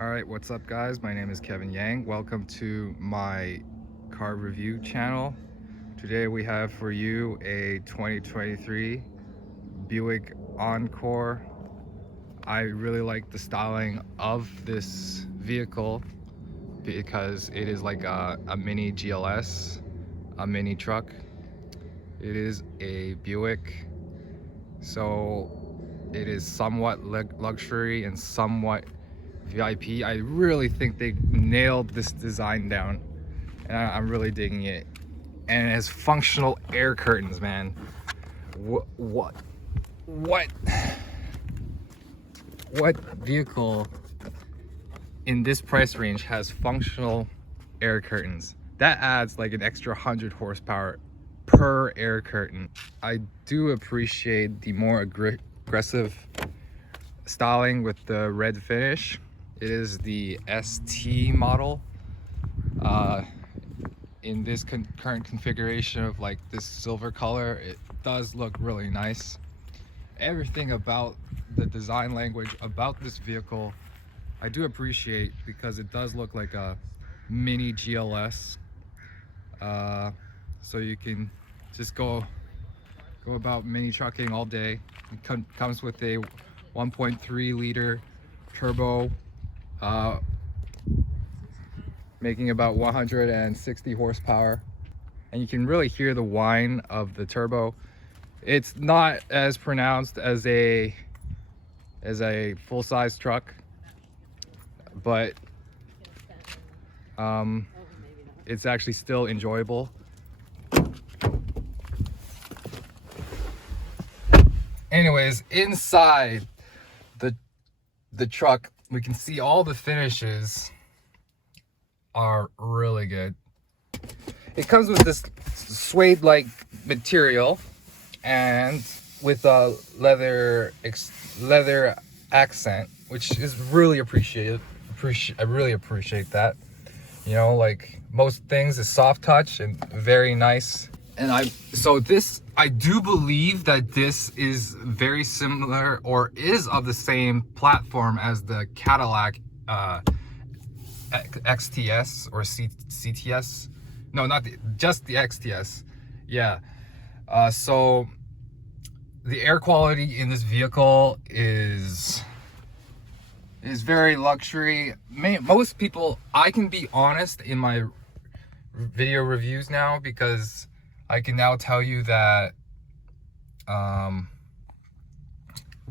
All right, what's up guys? My name is Kevin Yang. Welcome to my car review channel. Today we have for you a 2023 Buick Encore. I really like the styling of this vehicle because it is like a mini GLS, a mini truck. It is a Buick, so it is somewhat luxury and somewhat VIP. I really think they nailed this design down, and I'm really digging it. And it has functional air curtains, man. What what vehicle in this price range has functional air curtains? That adds like an extra 100 horsepower per air curtain. I do appreciate the more aggressive styling with the red finish. It is the ST model. In this current configuration of like this silver color, it does look really nice. Everything about the design language about this vehicle I do appreciate, because it does look like a mini GLS. So you can just go about mini trucking all day. It comes with a 1.3 liter turbo, making about 160 horsepower, and you can really hear the whine of the turbo. It's not as pronounced as a full-size truck, but it's actually still enjoyable. Anyways, inside the truck, we can see all the finishes are really good. It comes with this suede-like material and with a leather accent, which is really appreciated. I really appreciate that. You know, like most things is soft touch and very nice. And I do believe that this is very similar, or is of the same platform as the Cadillac XTS or CTS. No, not just the XTS. Yeah. So the air quality in this vehicle is very luxury. Most people, I can be honest in my video reviews now, because I can now tell you that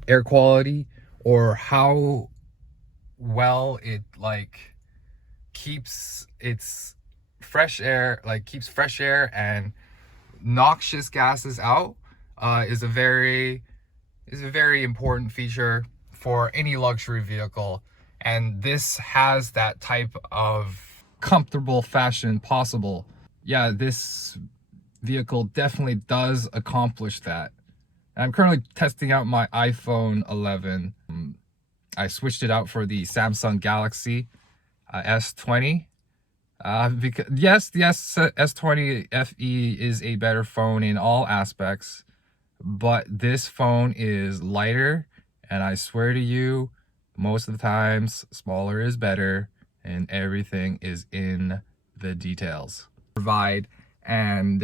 air quality, or how well it like keeps its fresh air, keeps fresh air and noxious gases out, is a very important feature for any luxury vehicle. And this has that type of comfortable fashion possible. Yeah, this vehicle definitely does accomplish that. I'm currently testing out my iPhone 11. I switched it out for the Samsung Galaxy S20. Because yes, the S20 FE is a better phone in all aspects, but this phone is lighter, and I swear to you, most of the times smaller is better, and everything is in the details. And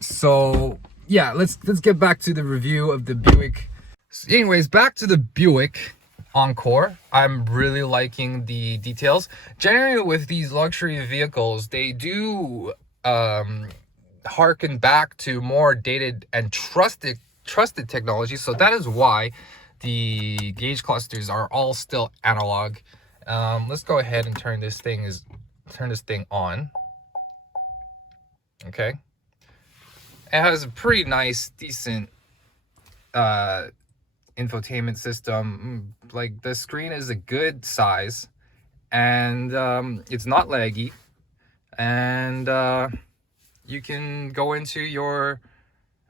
so yeah, let's get back to the review of the Buick. So anyways, back to the Buick Encore. I'm really liking the details. Generally with these luxury vehicles, they do harken back to more dated and trusted technology. So that is why the gauge clusters are all still analog. Let's go ahead and turn this thing on. Okay, it has a pretty nice, decent infotainment system. Like, the screen is a good size, and it's not laggy, and you can go into your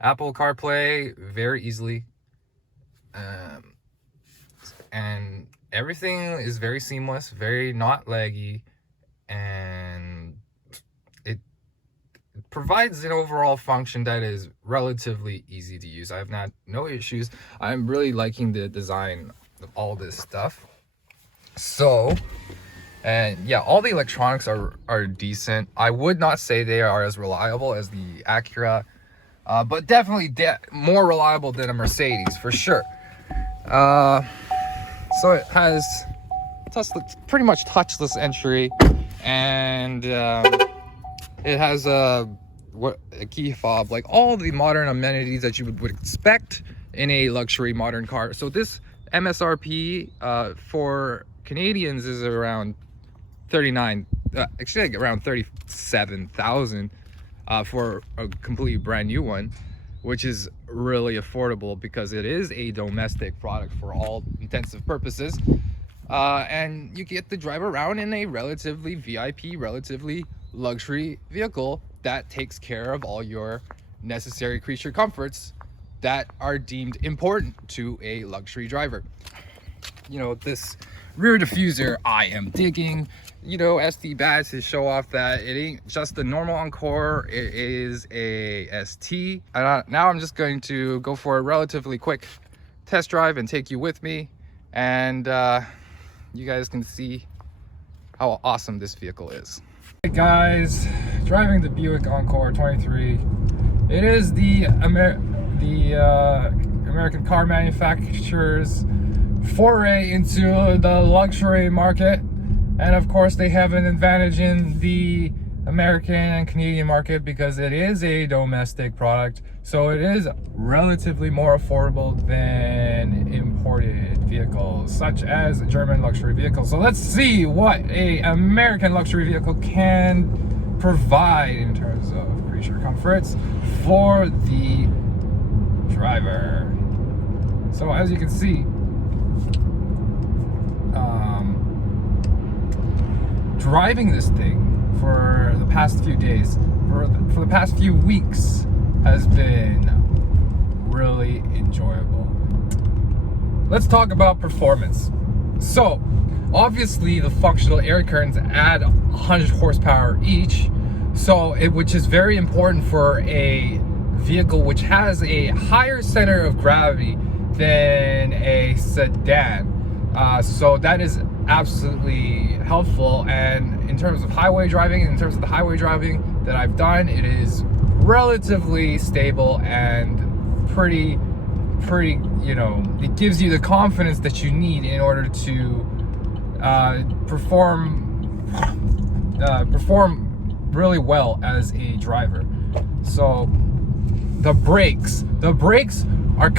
Apple CarPlay very easily, and everything is very seamless, very not laggy, and it provides an overall function that is relatively easy to use. I have no issues. I'm really liking the design of all this stuff. So, and yeah, all the electronics are decent. I would not say they are as reliable as the Acura, but definitely more reliable than a Mercedes for sure. So it has pretty much touchless entry, and it has a key fob, like all the modern amenities that you would expect in a luxury modern car. So this MSRP for Canadians is around 39, actually like around 37,000 for a completely brand new one, which is really affordable because it is a domestic product for all intensive purposes. And you get to drive around in a relatively VIP, relatively luxury vehicle that takes care of all your necessary creature comforts that are deemed important to a luxury driver. You know, this rear diffuser, I am digging. You know, SD Bats to show off that it ain't just the normal Encore, it is a ST. And now I'm just going to go for a relatively quick test drive and take you with me, and you guys can see how awesome this vehicle is. Hey guys, driving the Buick Encore 23. It is the American car manufacturer's foray into the luxury market, and of course they have an advantage in the American and Canadian market because it is a domestic product, so it is relatively more affordable than imported vehicles such as German luxury vehicles. So let's see what a American luxury vehicle can provide in terms of creature comforts for the driver. So as you can see, driving this thing for the past few days, for the past few weeks, has been really enjoyable. Let's talk about performance. So obviously the functional air curtains add 100 horsepower each, so which is very important for a vehicle which has a higher center of gravity than a sedan. So that is absolutely helpful. And in terms of highway driving, that I've done, it is relatively stable and pretty, you know, it gives you the confidence that you need in order to perform really well as a driver. So the brakes are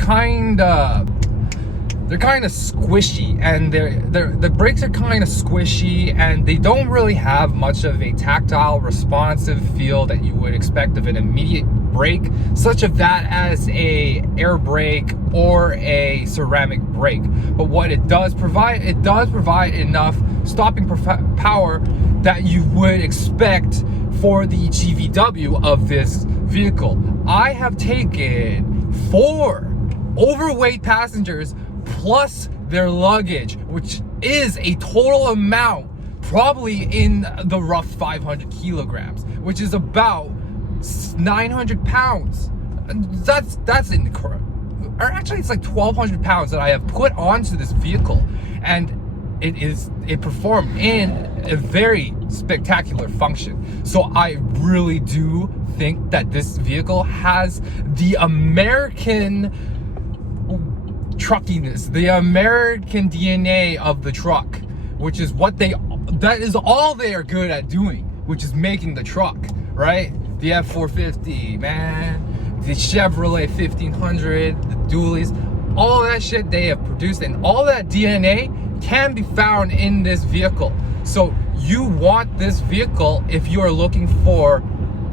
they're kind of squishy, and the brakes are kind of squishy, and they don't really have much of a tactile responsive feel that you would expect of an immediate brake, such of that as a air brake or a ceramic brake. But what it does provide enough stopping power that you would expect for the GVW of this vehicle. I have taken 4 overweight passengers plus their luggage, which is a total amount probably in the rough 500 kilograms, which is about 900 pounds. That's incredible. Or actually it's like 1,200 pounds that I have put onto this vehicle, and it performed in a very spectacular function. So I really do think that this vehicle has the American truckiness, the American DNA of the truck, which is that is all they are good at doing, which is making the truck, right? The F450, man, the Chevrolet 1500, the dualies, all that shit they have produced, and all that DNA can be found in this vehicle. So you want this vehicle if you are looking for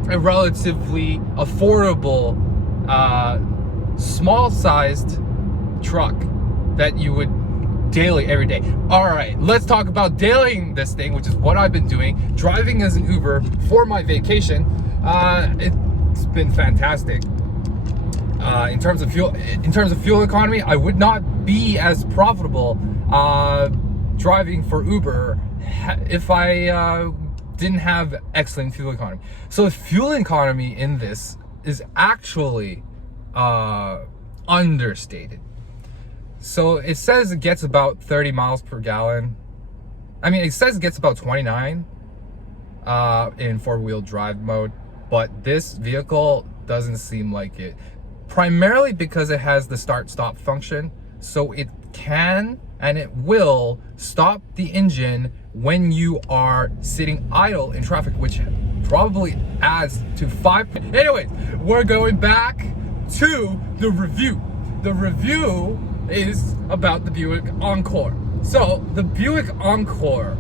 a relatively affordable, small-sized truck that you would daily every day. All right, let's talk about dailying this thing, which is what I've been doing, driving as an Uber for my vacation. It's been fantastic. In terms of fuel economy, I would not be as profitable driving for Uber if I didn't have excellent fuel economy. So the fuel economy in this is actually understated. So it says it gets about 30 miles per gallon. I mean, it says it gets about 29 in four-wheel drive mode, but this vehicle doesn't seem like it. Primarily because it has the start-stop function, so it can and it will stop the engine when you are sitting idle in traffic, which probably adds to 5. Anyways, we're going back to the review. The review is about the Buick Encore. So the Buick Encore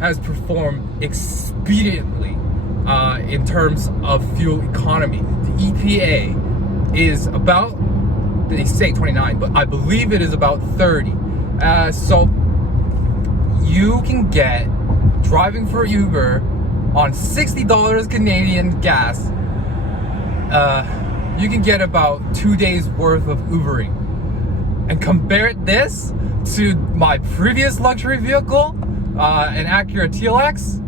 has performed expediently in terms of fuel economy. The EPA is about, they say 29, but I believe it is about 30. So you can get, driving for Uber on $60 Canadian gas, you can get about 2 days worth of Ubering. And compare this to my previous luxury vehicle, an Acura TLX,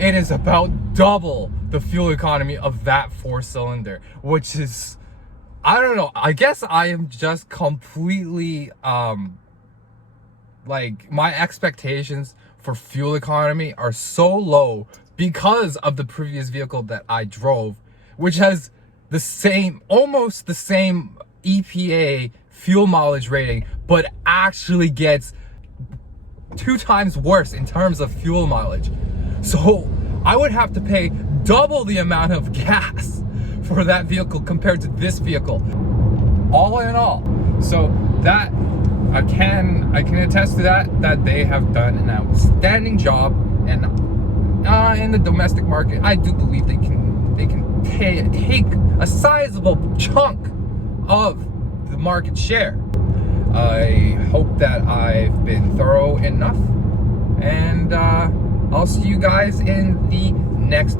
it is about double the fuel economy of that 4-cylinder, which is, I don't know, I guess I am just completely, like, my expectations for fuel economy are so low because of the previous vehicle that I drove, which has the same, almost the same EPA fuel mileage rating, but actually gets 2 times worse in terms of fuel mileage. So I would have to pay double the amount of gas for that vehicle compared to this vehicle, all in all. So that I can attest to that they have done an outstanding job. And in the domestic market, I do believe they can take a sizable chunk of the market share. I hope that I've been thorough enough, and I'll see you guys in the next